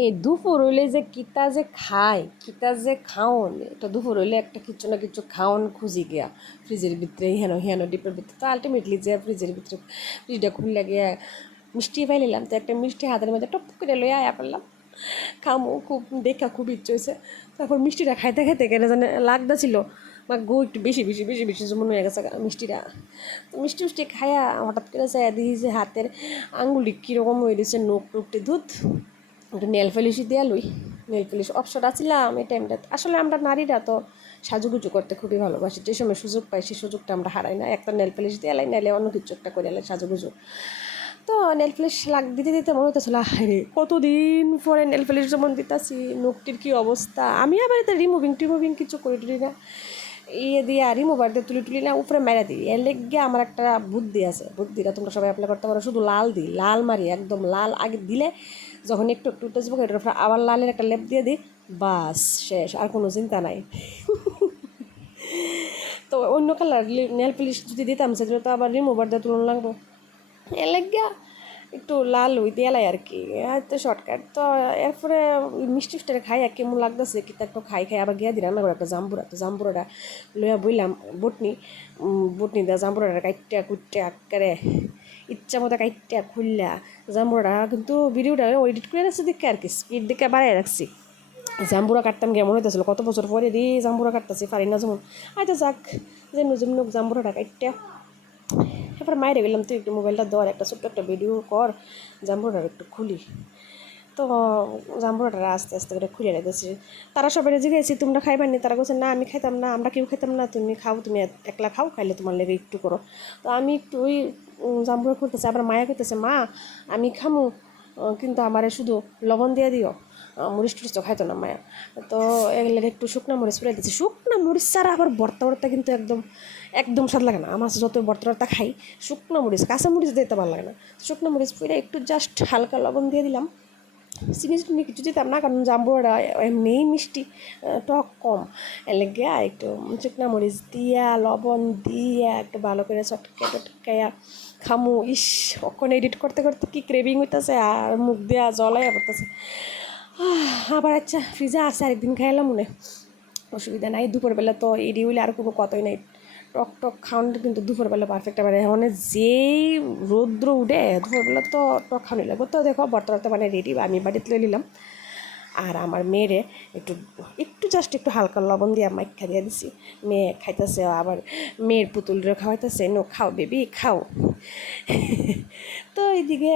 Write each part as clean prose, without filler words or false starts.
এই দুপুর হইলে যে কিতা যে খায় কিতা যে খাওন, এটা দুপুর হইলে একটা কিছু না কিছু খাওন খুঁজি গিয়া ফ্রিজের ভিতরে হেন হেন ডিপের ভিতরে। তো আলটিমেটলি যে ফ্রিজের ভিতরে ফ্রিজটা খুললে গিয়া মিষ্টি পাই নিলাম। তো একটা মিষ্টি হাতের মধ্যে টপ করে লইয়া আয়া করলাম খামো, খুব দেখা খুব ইচ্ছে হয়েছে। তারপর মিষ্টিটা খাইতে খাইতে কেন জানে লাগতেছিল বা গো একটু বেশি বেশি বেশি বেশি যেমন হয়ে গেছে মিষ্টিটা। তো মিষ্টি মিষ্টি খাইয়া হঠাৎ করে চাই দিই যে হাতের আঙ্গুলি কীরকম হয়ে গেছে, নোখ টুকটি দুধ একটু নেল পলিশই দিয়া লই। নেল পলিশ অপশন আছিলাম এই টাইমটা। আসলে আমরা নারীরা তো সাজুগুজু করতে খুবই ভালোবাসি, যে সময় সুযোগ পাই সেই সুযোগটা আমরা হারাই না। একটা নেল পলিশ দিয়ে লাই, নাইলে অন্য কিছু একটা করে এলাই সাজুগুজু। তো নেল পলিশ দিতে দিতে মনে হইতেছিল আরে কতদিন পরে নেল পলিশ যেমন দিতেছি, নখটির কী অবস্থা। আমি আবার এতে রিমুভিং কিছু করে টুলি না, ইয়ে দিয়ে রিমুভার দিয়ে তুলি না উপরে মেরা দিই। এর লেগে আমার একটা বুদ্ধি আছে, বুদ্ধিটা তোমরা সবাই অ্যাপ্লাই করতে পারো। শুধু লাল দিই, লাল মারি একদম লাল আগে দিলে যখন একটু একটু উঠতেছে এটার উপরে আবার লালের একটা লেপ দিয়ে দিই, বাস শেষ, আর কোনো চিন্তা নাই। তো অন্য কালার নেল পলিশ যদি দিতাম সেগুলো তো আবার রিমুভার দিয়ে তুলন লাগবো। এর লেগে একটু লাল উইথ এলাই আর কি, তো শর্টকাট। তো এরপরে মিষ্টি মিষ্টি খাই আর কেমন লাগতেছে কি একটু খাই আবার গিয়া দিই রান্না করে একটা জাম্বুরা। তো জাম্বুরাটা লইয়া বইলাম বটনি দেওয়া জাম্বুরাটা কাইটটা কুটটা আকারে ইচ্ছা মতো কাইটটা খুললা জাম্বুরাটা, কিন্তু ভিডিওটা এডিট করে রাখছি দেখে আর কি স্পিড দেখে বাড়াই রাখছি। জাম্বুরা কাটতাম কেমন হইতেছিল, কত বছর পরে রে জাম্বুরা কাটতেছি পারি না যেমন। আচ্ছা যাক, যেমন জাম্বুরাটা কাইটটা এরপর মাইরে গেলাম তুই একটু মোবাইলটা দেওয়ার একটা ছোট্ট একটা ভিডিও কর, জাম্বুরাটা একটু খুলি। তো জাম্বুরাটা আস্তে আস্তে করে খুলে রেখেছি। তারা সবাই জিজ্ঞেসি তোমরা খাইবার নি, তারা বলছে না আমি খাইতাম না, আমরা কেউ খাইতাম না, তুমি খাও, তুমি একলা খাও, খাইলে তোমার লেগে একটু করো। তো আমি একটু ওই জাম্বুরা করতেছে, আবার মায়া করতেছে মা আমি খামু, কিন্তু আমারে শুধু লবণ দিয়ে দিও, মরিচ টুরিচ তো খাইতো না মায়া। তো এগুলো একটু শুকনো মরিচ ফেলে দিচ্ছি। শুকনো মরিচ ছাড়া আবার ভর্তা কিন্তু একদম একদম স্বাদ লাগে না। আমার যত ভর্তা খাই শুকনো মরিচ, কাঁচা মরিচ দিতে ভালো লাগে না। শুকনো মরিচ ফেলে একটু জাস্ট হালকা লবণ দিয়ে দিলাম। চিনি টিনি কিছু দিতাম না, কারণ জাম্বুরা এমনিই মিষ্টি, টক কম। এলেগে একটু শুকনো মরিচ দিয়া লবণ দিয়া একটু ভালো করে চটকাইয়া খামু। ইস ওখানে এডিট করতে করতে কি ক্রেভিং হইতেছে আর মুখ দেওয়া জলাই পড়তেছে। আবার আচ্ছা ফ্রিজে আছে আরেকদিন খাইলাম মনে, অসুবিধা নাই। দুপুরবেলা তো এডি হইলে আর কোনো কথাই নাই, টক টক খাওয়ানোটা কিন্তু দুপুরবেলা পারফেক্ট। আবার মানে যেই রৌদ্র উঠে দুপুরবেলা তো টক খাওয়ানি লাগবে। তো দেখো বর্তমানে মানে রেডি আমি বাড়িতে লই নিলাম। আর আমার মেয়েরে একটু একটু জাস্ট একটু হালকা লবণ দিয়ে মাইখা দিয়ে দিছি। মেয়ে খাইতেছে, আবার মেয়ের পুতুলরে খাওয়াইতেছে, নো খাও বেবি খাও। তো এইদিকে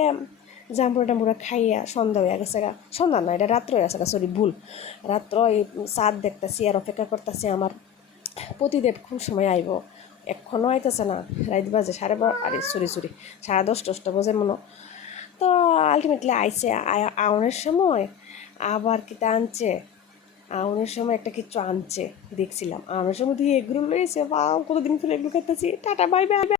জাম্বুরা টাম্বুরা খাইয়া সন্ধ্যা হয়ে গেছে গা, সন্ধ্যা না এটা রাত্র হয়ে গেছে গা, সরি ভুল, রাত্র এই চাঁদ দেখতেছি আর অপেক্ষা করতেছি আমার পতিদেব কোন সময় আইব। এখনও আইতেছে না, রাত বাজে 10:30 বাজে মনে। তো আলটিমেটলি আইসে, আউনের সময় আবার কিতা আনছে, আউনের সময় একটা কিছু আনছে দেখছিলাম, আউনের সময় দিয়ে এগুলো লইছে বা কতদিন ফেলে এগুলো খাইতেছি। Tata bye bye.